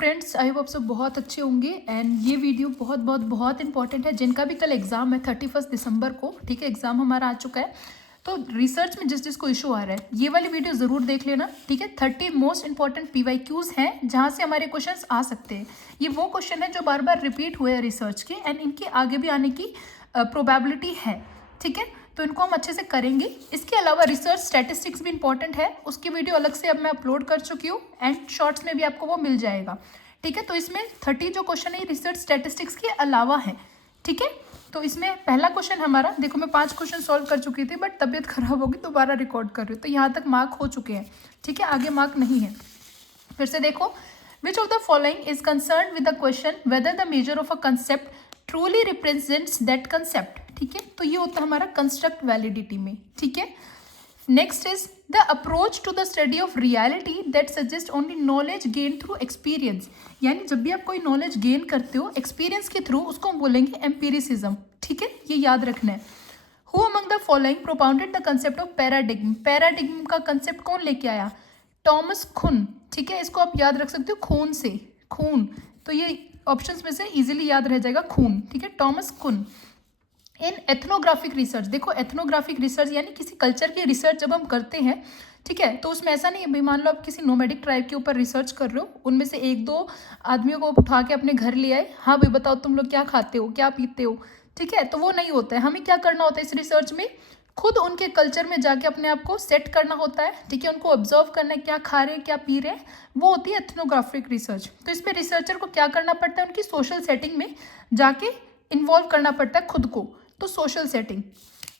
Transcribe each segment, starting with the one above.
Friends, I hope आप सब बहुत अच्छे होंगे। एंड ये वीडियो बहुत बहुत बहुत इंपॉर्टेंट है जिनका भी कल एग्जाम है 31 दिसंबर को। ठीक है, एग्जाम हमारा आ चुका है, तो रिसर्च में जिस जिसको इशू आ रहा है ये वाली वीडियो ज़रूर देख लेना। ठीक है, 30 मोस्ट इंपॉर्टेंट PYQs हैं जहाँ से हमारे क्वेश्चंस आ सकते हैं। ये वो क्वेश्चन है जो बार बार रिपीट हुए हैं रिसर्च के, एंड इनके आगे भी आने की प्रोबेबिलिटी है। ठीक है, तो इनको हम अच्छे से करेंगे। इसके अलावा रिसर्च स्टैटिस्टिक्स भी इंपॉर्टेंट है, उसकी वीडियो अलग से अब मैं अपलोड कर चुकी हूँ एंड शॉर्ट्स में भी आपको वो मिल जाएगा। ठीक है, तो इसमें 30 जो क्वेश्चन है रिसर्च स्टैटिस्टिक्स के अलावा है। ठीक है, तो इसमें पहला क्वेश्चन हमारा, देखो मैं 5 क्वेश्चन सॉल्व कर चुकी थी बट तबीयत खराब होगी, दोबारा रिकॉर्ड कर रही हूँ, तो यहाँ तक मार्क हो चुके हैं। ठीक है, आगे मार्क नहीं है। फिर से देखो, विच of the following is concern with the question whether the measure of a concept truly represents that concept. ठीक है, तो ये होता है हमारा कंस्ट्रक्ट वैलिडिटी में। ठीक है, next is the approach to the study of reality that suggest only knowledge gain through experience. यानी जब भी आप कोई नॉलेज गेन करते हो एक्सपीरियंस के थ्रू, उसको हम बोलेंगे एम्पिरिसिज्म। ठीक है, ये याद रखना है। Who among the following propounded the concept of paradigm. Paradigm का कंसेप्ट कौन लेके आया? टॉमस खुन। ठीक है, इसको आप याद रख सकते हो खून से, खून, तो ये ऑप्शंस में से इजीली याद रह जाएगा खून। ठीक है, टॉमस खुन। इन एथनोग्राफिक रिसर्च, देखो एथनोग्राफिक रिसर्च यानी किसी कल्चर की रिसर्च जब हम करते हैं, ठीक है, तो उसमें ऐसा नहीं है भाई, मान लो आप किसी नोमैडिक ट्राइब के ऊपर रिसर्च कर रहे हो, उनमें से 1-2 आदमियों को उठा के अपने घर ले आए, हाँ भाई बताओ तुम लोग क्या खाते हो, क्या पीते हो। ठीक है, तो वो नहीं होता है। हमें क्या करना होता है इस रिसर्च में, खुद उनके कल्चर में जाके अपने आप को सेट करना होता है। ठीक है, उनको ऑब्जर्व करना है क्या खा रहे हैं, क्या पी रहे हैं, वो होती है एथनोग्राफिक रिसर्च। तो इसमें रिसर्चर को क्या करना पड़ता है, उनकी सोशल सेटिंग में जाके इन्वॉल्व करना पड़ता है खुद को। तो social setting.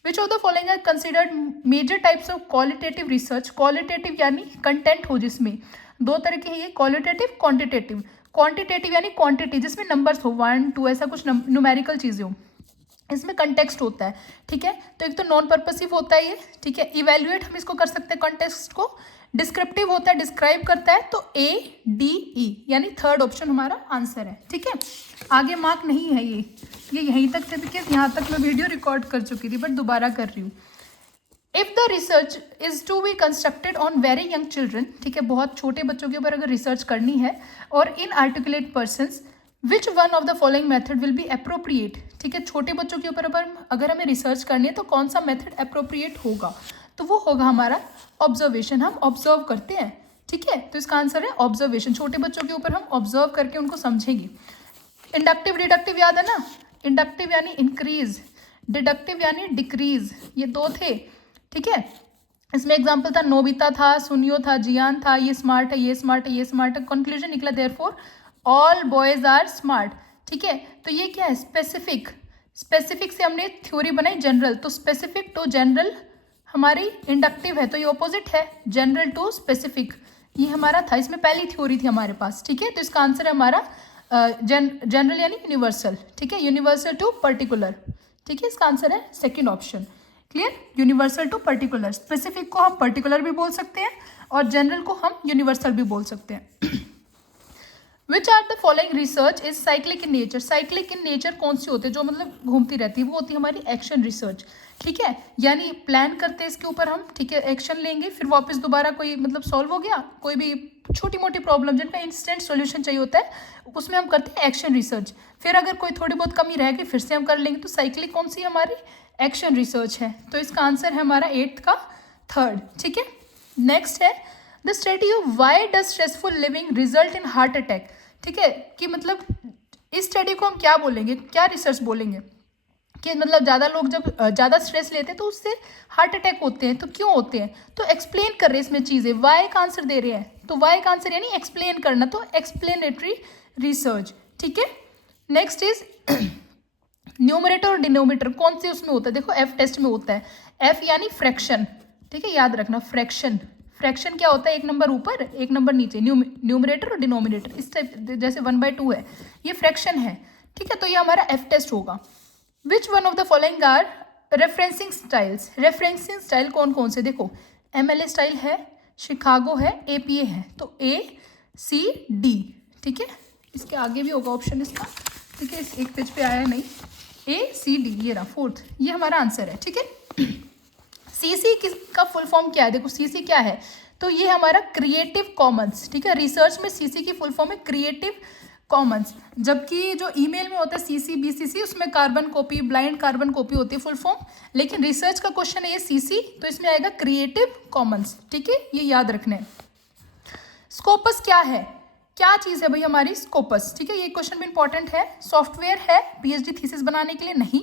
Which of the following are considered major types of qualitative research. Qualitative यानी कंटेंट हो जिसमें, 2 तरह के हैं ये, क्वालिटेटिव, क्वांटिटेटिव। क्वांटिटेटिव यानी क्वांटिटी जिसमें नंबर्स हो, 1 2 ऐसा कुछ न्यूमेरिकल चीज़ें हो, इसमें कंटेक्स्ट होता है। ठीक है, तो एक तो नॉन पर्पसिव होता है ये। ठीक है, इवेल्युएट हम इसको कर सकते हैं कंटेक्स्ट को। डिस्क्रिप्टिव होता है, डिस्क्राइब करता है, तो ADE यानी थर्ड ऑप्शन हमारा आंसर है। ठीक है, आगे मार्क नहीं है ये यहीं तक थे बिकॉज यहाँ तक मैं वीडियो रिकॉर्ड कर चुकी थी बट दोबारा कर रही हूँ। If the research is to be constructed on very young children, ठीक है, बहुत छोटे बच्चों के ऊपर अगर रिसर्च करनी है, और inarticulate persons, which one of the following method will be appropriate. ठीक है, छोटे बच्चों के ऊपर अगर हमें रिसर्च करनी है तो कौन सा मेथड अप्रोप्रिएट होगा, तो वो होगा हमारा ऑब्जर्वेशन। हम ऑब्जर्व करते हैं। ठीक है, तो इसका आंसर है ऑब्जर्वेशन। छोटे बच्चों के ऊपर हम ऑब्जर्व करके उनको समझेंगे। इंडक्टिव डिडक्टिव याद है ना, इंडक्टिव यानी इंक्रीज, डिडक्टिव यानी डिक्रीज, ये 2 थे। ठीक है, इसमें एग्जाम्पल था नोबिता था, सुनियो था, जियान था, ये स्मार्ट है, ये स्मार्ट है, ये स्मार्ट है, कंक्लूजन निकला therefore all boys are smart. ठीक है, तो ये क्या है, स्पेसिफिक। स्पेसिफिक से हमने थ्योरी बनाई जनरल, तो स्पेसिफिक टू जनरल हमारी इंडक्टिव है, तो ये ऑपोजिट है, जनरल टू स्पेसिफिक, ये हमारा था, इसमें पहली थ्योरी थी हमारे पास। ठीक है, तो इसका आंसर है हमारा जनरल यानी यूनिवर्सल। ठीक है, यूनिवर्सल टू पर्टिकुलर। ठीक है, इसका आंसर है second option. Clear, universal to particular. Specific को हम पर्टिकुलर भी बोल सकते हैं और जनरल को हम यूनिवर्सल भी बोल सकते हैं। Which are the following research is cyclic in nature. Cyclic in nature कौन सी होती है, जो मतलब घूमती रहती है, वो होती है हमारी एक्शन रिसर्च। ठीक है, यानी प्लान करते हैं इसके ऊपर हम, ठीक है, एक्शन लेंगे, फिर वापस दोबारा कोई मतलब सॉल्व हो गया, कोई भी छोटी मोटी प्रॉब्लम जिनका इंस्टेंट सॉल्यूशन चाहिए होता है, उसमें हम करते हैं एक्शन रिसर्च। फिर अगर कोई थोड़ी बहुत कमी रह गई फिर से हम कर लेंगे, तो साइक्लिक कौन सी हमारी एक्शन रिसर्च है, तो इसका आंसर है हमारा 8th का थर्ड। ठीक है, नेक्स्ट है the study of why does stressful living result in heart attack. ठीक है, कि मतलब इस स्टडी को हम क्या बोलेंगे, क्या रिसर्च बोलेंगे, कि मतलब ज़्यादा लोग जब ज़्यादा स्ट्रेस लेते हैं तो उससे हार्ट अटैक होते हैं, तो क्यों होते हैं, तो एक्सप्लेन कर रहे हैं इसमें चीज़ें, वाई का आंसर दे रहे हैं, तो वाई का आंसर यानी एक्सप्लेन करना, तो एक्सप्लेनेटरी रिसर्च। ठीक है, नेक्स्ट इज न्यूमरेटर और डिनोमिनेटर कौन से उसमें होता है, देखो F टेस्ट में होता है, F यानी फ्रैक्शन। ठीक है, याद रखना फ्रैक्शन। फ्रैक्शन क्या होता है, 1 नंबर ऊपर 1 नंबर नीचे, न्यूमरेटर और डिनोमिनेटर, इस टाइप जैसे 1/2 है, ये फ्रैक्शन है। ठीक है, तो ये हमारा F टेस्ट होगा। Which one of the following are referencing styles. Referencing style कौन कौन से, देखो MLA स्टाइल है, शिकागो है, APA है, तो ACD। ठीक है, इसके आगे भी होगा ऑप्शन इसका। ठीक है, इस एक पेज पे आया नहीं, ACD, ये रहा 4th, ये हमारा आंसर है। ठीक है, CC का फुल फॉर्म क्या है, देखो CC क्या है, तो ये हमारा क्रिएटिव कॉमन्स, ठीक है। रिसर्च में सीसी की फुल फॉर्म है क्रिएटिव कॉमन्स, जबकि जो ईमेल में होता है सीसी बीसीसी उसमें carbon copy, blind carbon copy होती है फुल फॉर्म, लेकिन रिसर्च का क्वेश्चन है ये सीसी, तो इसमें आएगा क्रिएटिव कॉमन्स, ठीक है, ये याद रखना है। स्कोपस क्या है, क्या चीज़ है भाई हमारी स्कोपस, ठीक है, ये क्वेश्चन भी इंपॉर्टेंट है। सॉफ्टवेयर है पीएचडी थीसिस बनाने के लिए, नहीं।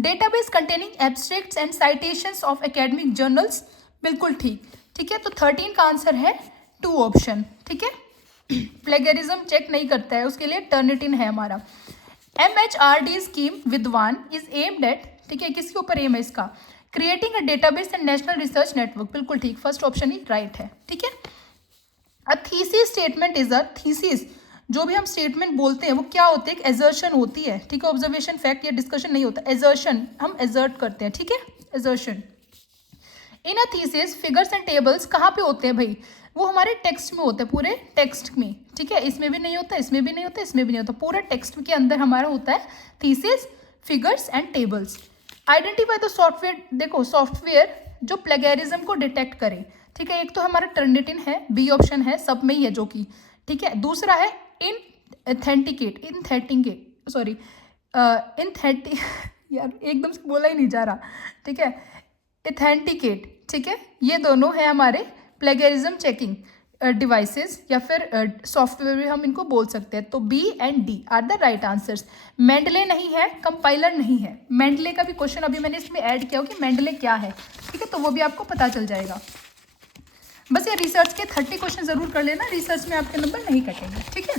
Database containing abstracts and citations of academic journals, बिल्कुल ठीक, ठीक है। तो 13 का आंसर है 2 ऑप्शन, ठीक है। प्लेगरिज्म चेक नहीं करता है, उसके लिए टर्निटिन है हमारा। MHRD स्कीम विद्वान इज एम्ड एट, ठीक है, किसके ऊपर एम है इसका, creating a database and national research network, बिल्कुल ठीक, फर्स्ट ऑप्शन ही राइट है, ठीक है। A thesis statement is a thesis, जो भी हम स्टेटमेंट बोलते हैं वो क्या होते हैं, एक एजर्शन होती है, ठीक है, ऑब्जर्वेशन फैक्ट या डिस्कशन नहीं होता, एजर्शन, हम एजर्ट करते हैं, ठीक है, assertion. In a thesis figures and tables कहाँ पे होते हैं भाई, वो हमारे टेक्स्ट में होते हैं, पूरे टेक्स्ट में, ठीक है, इसमें भी नहीं होता, इसमें भी नहीं होता, इसमें भी नहीं होता, पूरे टेक्स्ट के अंदर हमारा होता है thesis, figures and tables. Identify the software, देखो सॉफ्टवेयर जो प्लेगरिज्म को डिटेक्ट करे, ठीक है, एक तो हमारा टर्निटिन है, बी ऑप्शन है, सब में ही है जो कि, ठीक है। दूसरा है यार एकदम से बोला ही नहीं जा रहा, ठीक है, इथेंटिकेट, ठीक है, ये दोनों है हमारे प्लेगरिज्म चेकिंग डिवाइसेस या फिर सॉफ्टवेयर भी हम इनको बोल सकते हैं। तो B and D are the right answers. Mendeley नहीं है, कंपाइलर नहीं है। मेंडले का भी क्वेश्चन अभी मैंने इसमें ऐड किया हो कि मेंडले क्या है, ठीक है, तो वो भी आपको पता चल जाएगा। बस ये रिसर्च के 30 क्वेश्चन जरूर कर लेना, रिसर्च में आपके नंबर नहीं कटेंगे, ठीक है।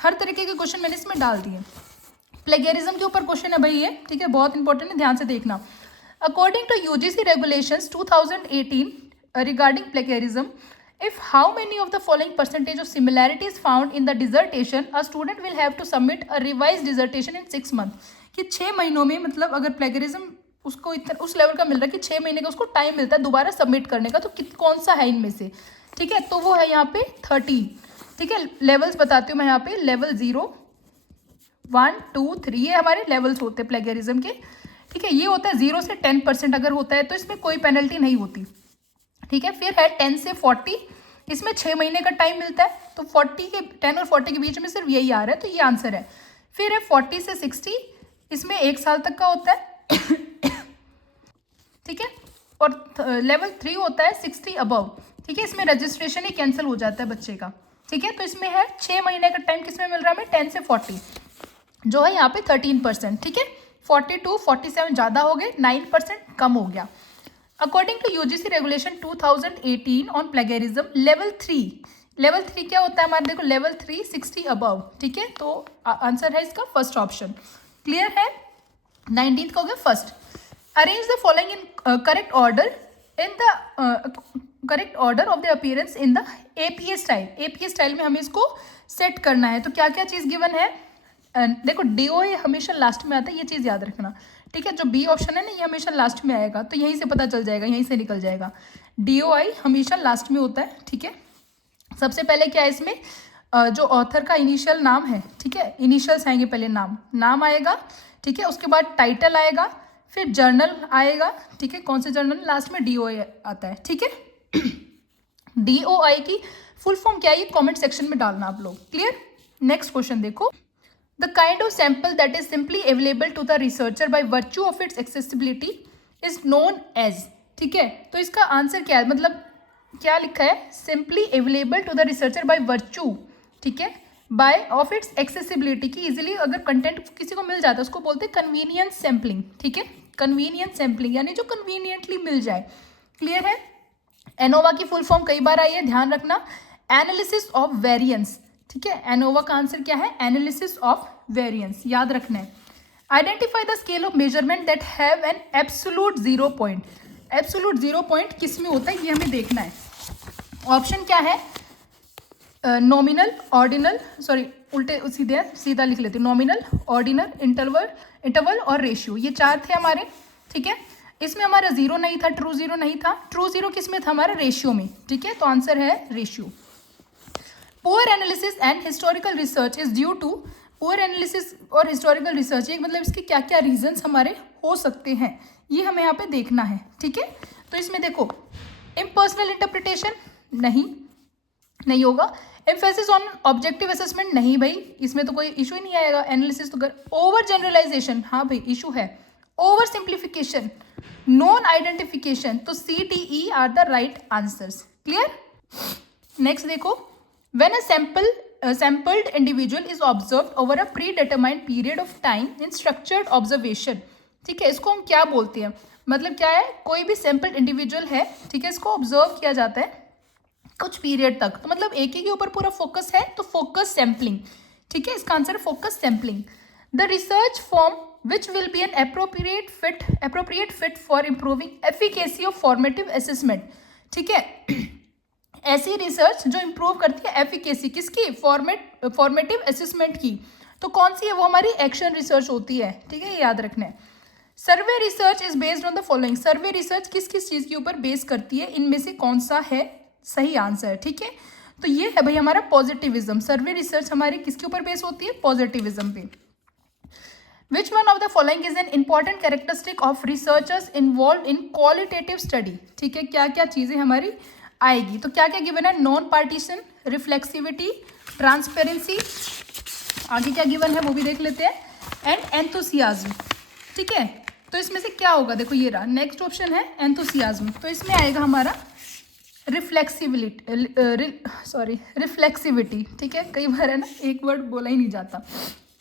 हर तरीके के क्वेश्चन मैंने इसमें डाल दिए। प्लेगरिज्म के ऊपर क्वेश्चन है भाई ये, ठीक है, बहुत इंपॉर्टेंट है, ध्यान से देखना। According to UGC regulations 2018 regarding plagiarism, if how many of the following percentage of similarities found in the dissertation, a student will have to submit a revised dissertation in 6 months, कि 6 महीनों में, मतलब अगर plagiarism उसको इतना उस level का मिल रहा है कि 6 महीने का उसको टाइम मिलता है दोबारा सबमिट करने का, तो कौन सा है इनमें से, ठीक है, तो वो है यहाँ पे 13, ठीक है। लेवल्स बताती हूँ मैं यहाँ पे, लेवल 0, 1, 2, 3, ये हमारे लेवल्स होते हैं प्लेगरिज्म के, ठीक है। ये होता है 0 से 10% अगर होता है तो इसमें कोई पेनल्टी नहीं होती, ठीक है। फिर है 10 से 40, इसमें 6 महीने का टाइम मिलता है, तो 10 और 40 के बीच में सिर्फ यही आ रहा है, तो ये आंसर है। फिर है 40 से 60, इसमें 1 साल तक का होता है, ठीक है। और लेवल 3 होता है 60 अबव, ठीक है, इसमें रजिस्ट्रेशन ही कैंसिल हो जाता है बच्चे का, ठीक है। तो इसमें है 6 महीने का टाइम, किसमें मिल रहा है हमें, 10 से 40, जो है यहाँ पे 13%, ठीक है। 42, 47 ज़्यादा हो गए, 9% कम हो गया। According to UGC regulation 2018 on plagiarism, level 3 क्या होता है हमारे, देखो लेवल 3 60 अबव, ठीक है, तो आंसर है इसका फर्स्ट ऑप्शन, क्लियर है। 19th का हो गया first. Arrange the following in correct order in the correct order of the appearance in the APA style. APA style में हमें इसको सेट करना है, तो क्या क्या चीज़ गिवन है, देखो डीओए हमेशा लास्ट में आता है, ये चीज़ याद रखना, ठीक है। जो बी ऑप्शन है ना ये हमेशा लास्ट में आएगा, तो यहीं से पता चल जाएगा, यहीं से निकल जाएगा, डीओआई हमेशा लास्ट में होता है, ठीक है। सबसे पहले क्या है इसमें, जो ऑथर का इनिशियल नाम है, ठीक है, इनिशियल्स आएंगे, पहले नाम आएगा, ठीक है, उसके बाद टाइटल आएगा, फिर जर्नल आएगा, ठीक है, कौन से जर्नल, लास्ट में डीओआई आता है, ठीक है। डीओआई की फुल फॉर्म क्या है, ये कॉमेंट सेक्शन में डालना आप लोग, क्लियर। नेक्स्ट क्वेश्चन देखो, the kind of sample that is simply available to the researcher by virtue of its accessibility is known as, ठीक है। तो इसका आंसर क्या है, मतलब क्या लिखा है, simply available to the researcher by virtue, ठीक है, by of its accessibility, की इजीली अगर कंटेंट किसी को मिल जाता है उसको बोलते हैं कन्वीनियंस सैम्पलिंग, ठीक है, कन्वीनियंस सैम्पलिंग यानी जो कन्वीनियंटली मिल जाए, क्लियर है। एनोवा की फुल फॉर्म कई बार आई है, ध्यान रखना, एनालिसिस ऑफ वेरिएंस, ठीक है, एनोवा का आंसर क्या है, एनालिसिस ऑफ वेरिएंस, याद रखना है। Identify the scale of measurement that have an absolute 0 point. Absolute 0 point किस में होता है ये हमें देखना है। ऑप्शन क्या है, नॉमिनल, ऑर्डिनल, सॉरी उल्टे सीधा लिख लेते हैं, नॉमिनल, ऑर्डिनल, इंटरवल और रेशियो, ये 4 थे हमारे, ठीक है। इसमें हमारा 0 नहीं था, ट्रू 0 नहीं था, ट्रू 0 किस में था, हमारा रेशियो में, ठीक है, तो आंसर है ratio. Poor analysis and historical research is due to, poor analysis और हिस्टोरिकल रिसर्च, ये मतलब इसके क्या क्या रीजंस हमारे हो सकते हैं, ये हमें यहाँ पे देखना है, ठीक है। तो इसमें देखो इम्पर्सनल इंटरप्रिटेशन नहीं होगा। एम्फेसिस ऑन ऑब्जेक्टिव असेसमेंट, नहीं भाई, इसमें तो कोई इशू ही नहीं आएगा। एनालिसिस तो कर। ओवर जनरलाइजेशन, हाँ भाई इशू है। ओवर सिंप्लीफिकेशन, नॉन आइडेंटिफिकेशन, तो C D E are the right answers. Clear. Next देखो, when a sampled individual is observed over a predetermined period of time in structured observation, ठीक है, इसको हम क्या बोलते हैं, मतलब क्या है, कोई भी सैम्पल्ड इंडिविजुअल है, ठीक है, इसको ऑब्जर्व किया जाता है कुछ पीरियड तक, तो मतलब एक ही के ऊपर पूरा फोकस है, तो फोकस सैम्पलिंग, ठीक है, इसका आंसर है focus sampling. The research form which will be an appropriate fit for improving efficacy of formative assessment, ठीक है, ऐसी रिसर्च जो इम्प्रूव करती है एफिकेसी किसकी, फॉर्मेटिव असेसमेंट की, तो कौन सी है, वो हमारी एक्शन रिसर्च होती है, ठीक है, याद रखना है। सर्वे research is based on the following, survey research किस किस चीज़ के ऊपर बेस करती है, इनमें से कौन सा है सही आंसर, ठीक है, तो ये है भाई हमारा पॉजिटिविज्म। सर्वे रिसर्च हमारी किसके ऊपर बेस होती है, पॉजिटिविज्म पे। विच one of the following is an important characteristic of researchers involve in qualitative study, ठीक है, क्या क्या चीज़ें हमारी आएगी, तो क्या क्या गिवन है, नॉन पार्टीशन, रिफ्लेक्सिविटी, ट्रांसपेरेंसी, आगे क्या गिवन है वो भी देख लेते हैं, एंड एंथुसियाज्म, ठीक है, तो इसमें से क्या होगा, देखो ये रहा, नेक्स्ट ऑप्शन है एंथुसियाज्म, तो इसमें आएगा हमारा रिफ्लेक्सिविटी, ठीक है, कई बार है ना एक वर्ड बोला ही नहीं जाता,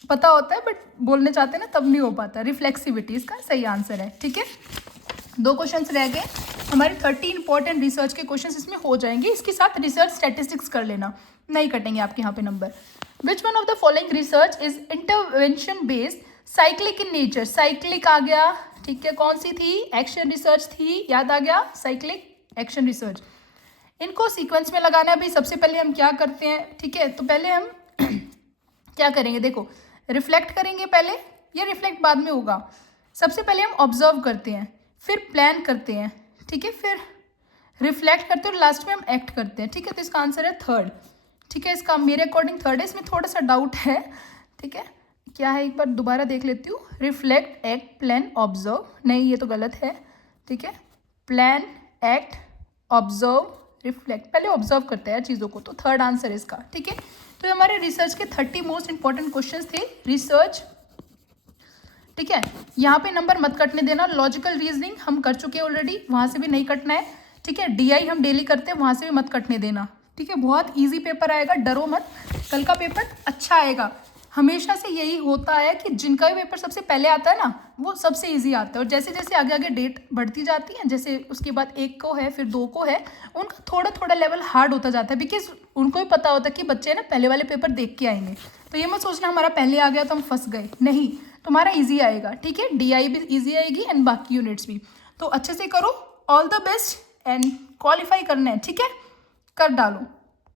पता होता है बट बोलने चाहते हैं ना तब नहीं हो पाता, रिफ्लेक्सिविटी इसका सही आंसर है, ठीक है। 2 क्वेश्चंस रह गए हमारे, 30 इंपॉर्टेंट रिसर्च के क्वेश्चंस इसमें हो जाएंगे, इसके साथ रिसर्च स्टैटिस्टिक्स कर लेना, नहीं कटेंगे आपके यहाँ पे number. Which one of the following research is intervention based cyclic in nature, cyclic आ गया, ठीक है, कौन सी थी, एक्शन रिसर्च थी, याद आ गया, साइक्लिक एक्शन रिसर्च। इनको सीक्वेंस में लगाना है भाई, सबसे पहले हम क्या करते हैं, ठीक है, तो पहले हम क्या करेंगे, देखो रिफ्लेक्ट करेंगे पहले, या रिफ्लेक्ट बाद में होगा, सबसे पहले हम ऑब्जर्व करते हैं, फिर प्लान करते हैं, ठीक है, फिर रिफ्लेक्ट करते हैं और लास्ट में हम एक्ट करते हैं, ठीक है, तो इसका आंसर है थर्ड, ठीक है, इसका मेरे अकॉर्डिंग थर्ड है, इसमें थोड़ा सा डाउट है, ठीक है, क्या है एक बार दोबारा देख लेती हूँ, रिफ्लेक्ट, एक्ट, प्लान, ऑब्जर्व, नहीं ये तो गलत है, ठीक है, प्लान, एक्ट, ऑब्जर्व, रिफ्लेक्ट, पहले ऑब्जर्व करते हैं चीज़ों को, तो थर्ड आंसर है इसका, ठीक है। तो हमारे रिसर्च के 30 मोस्ट इंपॉर्टेंट क्वेश्चंस थे रिसर्च, ठीक है, यहाँ पे नंबर मत कटने देना। लॉजिकल रीजनिंग हम कर चुके हैं ऑलरेडी, वहाँ से भी नहीं कटना है, ठीक है, डीआई हम डेली करते हैं, वहाँ से भी मत कटने देना, ठीक है, बहुत ईजी पेपर आएगा, डरो मत, कल का पेपर अच्छा आएगा। हमेशा से यही होता है कि जिनका भी पेपर सबसे पहले आता है ना वो सबसे इजी आता है, और जैसे जैसे आगे आगे डेट बढ़ती जाती है, जैसे उसके बाद 1 को है फिर 2 को है, उनका थोड़ा थोड़ा लेवल हार्ड होता जाता है, बिकॉज उनको भी पता होता है कि बच्चे ना पहले वाले पेपर देख के आएंगे, तो ये मत सोचना हमारा पहले आ गया तो हम फंस गए, नहीं, तुम्हारा ईजी आएगा, ठीक है, डीआई भी ईजी आएगी एंड बाकी यूनिट्स भी, तो अच्छे से करो, all the best and qualify करना है, ठीक है, कर डालो।